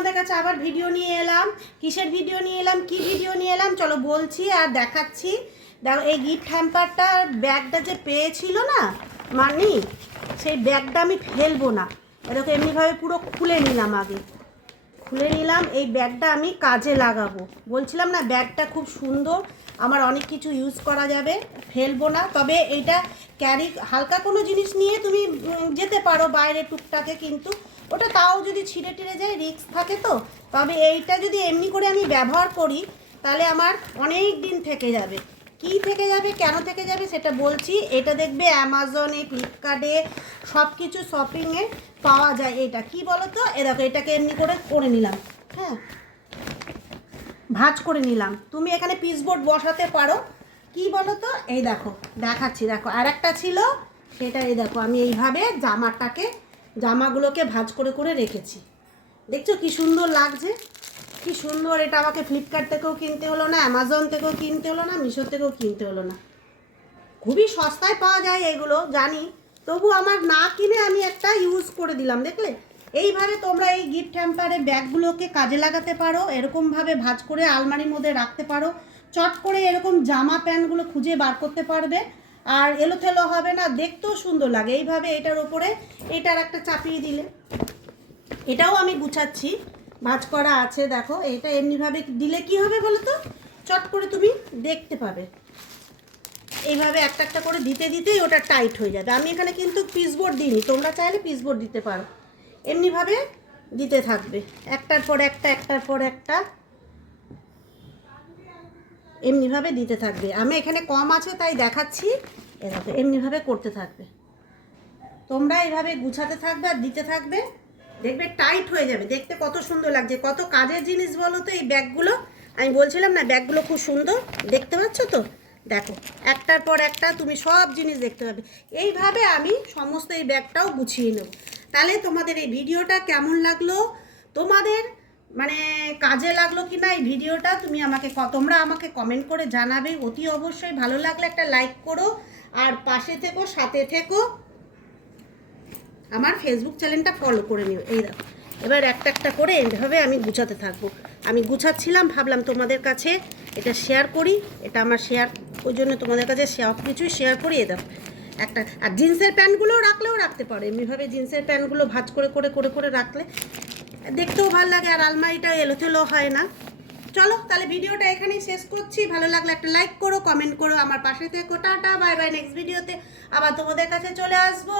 তোমাদের কাছে আবার ভিডিও নিয়ে এলাম। কিসের ভিডিও নিয়ে এলাম, কি ভিডিও নিয়ে এলাম চলো বলছি আর দেখাচ্ছি। দেখো এই গিফট হ্যাম্পারটার ব্যাগটা যে পেয়েছিল না মানি, সেই ব্যাগটা আমি ফেলবো না। দেখো এমনিভাবে পুরো খুলে নিলাম, আগে খুলে নিলাম। এই ব্যাগটা আমি কাজে লাগাবো, বলছিলাম না ব্যাগটা খুব সুন্দর, আমার অনেক কিছু ইউজ করা যাবে, ফেলবো না। তবে এইটা ক্যারি, হালকা কোনো জিনিস নিয়ে তুমি যেতে পারো বাইরে টুকটাকে, কিন্তু ওটা তাও যদি ছিঁড়ে টিড়ে যায় রিস্ক থাকে তো। তবে এইটা যদি এমনি করে আমি ব্যবহার করি তাহলে আমার অনেক দিন থেকে যাবে। কি থেকে যাবে, কেন থেকে যাবে সেটা বলছি। এটা দেখবে অ্যামাজনে, ফ্লিপকার্টে সব কিছু শপিংয়ে পাওয়া যায়। এটা কি বলো তো, এ দেখো এটাকে এমনি করে করে নিলাম, হ্যাঁ ভাঁজ করে নিলাম। তুমি এখানে পিসবোর্ড বসাতে পারো। কি বলো তো, এই দেখো দেখাচ্ছি, দেখো আর একটা ছিল সেটা, এই দেখো আমি এইভাবে জামাগুলোকে ভাঁজ করে করে রেখেছি। দেখছো কি সুন্দর লাগছে, কি সুন্দর। এটা আমাকে ফ্লিপকার্ট থেকেও কিনতে হলো না, অ্যামাজন থেকেও কিনতে হলো না, মিশো থেকেও কিনতে হলো না, খুবই সস্তায় পাওয়া যায় এগুলো জানি। তবু আমার না কিনে আমি একটা ইউজ করে দিলাম, দেখলে। এইভাবে তোমরা এই গিফট হ্যাম্পারে ব্যাগগুলোকে কাজে লাগাতে পারো, এরকমভাবে ভাঁজ করে আলমারির মধ্যে রাখতে পারো। চট করে এরকম জামা প্যান্টগুলো খুঁজে বার করতে পারবে, আর এলোথেলো হবে না, দেখতেও সুন্দর লাগে। এইভাবে এটার ওপরে এটার একটা চাপিয়ে দিলে, এটাও আমি গুছাচ্ছি, ভাঁজ করা আছে। দেখো এটা এমনিভাবে দিলে কি হবে বলো তো, চট করে তুমি দেখতে পাবে। এইভাবে একটা একটা করে দিতে দিতেই ওটা টাইট হয়ে যাবে। আমি এখানে কিন্তু পিসবোর্ড দিইনি, তোমরা চাইলে পিসবোর্ড দিতে পারো। এমনিভাবে দিতে থাকবে, একটার পর একটা, একটার পর একটা, এমনিভাবে দিতে থাকবে। আমি এখানে কম আছে তাই দেখাচ্ছি, এভাবে এমনিভাবে করতে থাকবে। তোমরা এইভাবে গুছাতে থাকবে আর দিতে থাকবে, দেখবে টাইট হয়ে যাবে। দেখতে কত সুন্দর লাগছে, কত কাজের জিনিস বলো তো এই ব্যাগগুলো। আমি বলছিলাম না ব্যাগগুলো খুব সুন্দর, দেখতে পাচ্ছ তো, দেখো একটার পর একটা তুমি সব জিনিস দেখতে পাবে। এইভাবে আমি সমস্ত এই ব্যাগটাও গুছিয়ে নেব। তাহলে তোমাদের এই ভিডিওটা কেমন লাগলো, তোমাদের মানে কাজে লাগলো কি না এই ভিডিওটা, তোমরা আমাকে কমেন্ট করে জানাবে অতি অবশ্যই। ভালো লাগলে একটা লাইক করো, আর পাশে থেকো, সাথে থেকো, আমার ফেসবুক চ্যানেলটা ফলো করে নিও। এই দেখো এবার একটা একটা করে এইভাবে আমি গুছাতে থাকবো। আমি গুছাচ্ছিলাম, ভাবলাম তোমাদের কাছে এটা শেয়ার করি, এটা আমার শেয়ার, ওই জন্য তোমাদের কাছে সব কিছুই শেয়ার করি। এ দেখো একটা, আর জিন্সের প্যান্টগুলোও রাখলেও রাখতে পারো, এমনিভাবে জিন্সের প্যান্টগুলো ভাঁজ করে করে করে করে রাখলে দেখতেও ভালো লাগে, আর আলমারিটা এলোথেলো হয় না। চলো তাহলে ভিডিওটা এখানেই শেষ করছি। ভালো লাগলে একটা লাইক করো, কমেন্ট করো, আমার পাশে থেকো। Tata, bye bye. নেক্সট ভিডিওতে আবার তোমাদের কাছে চলে আসবো।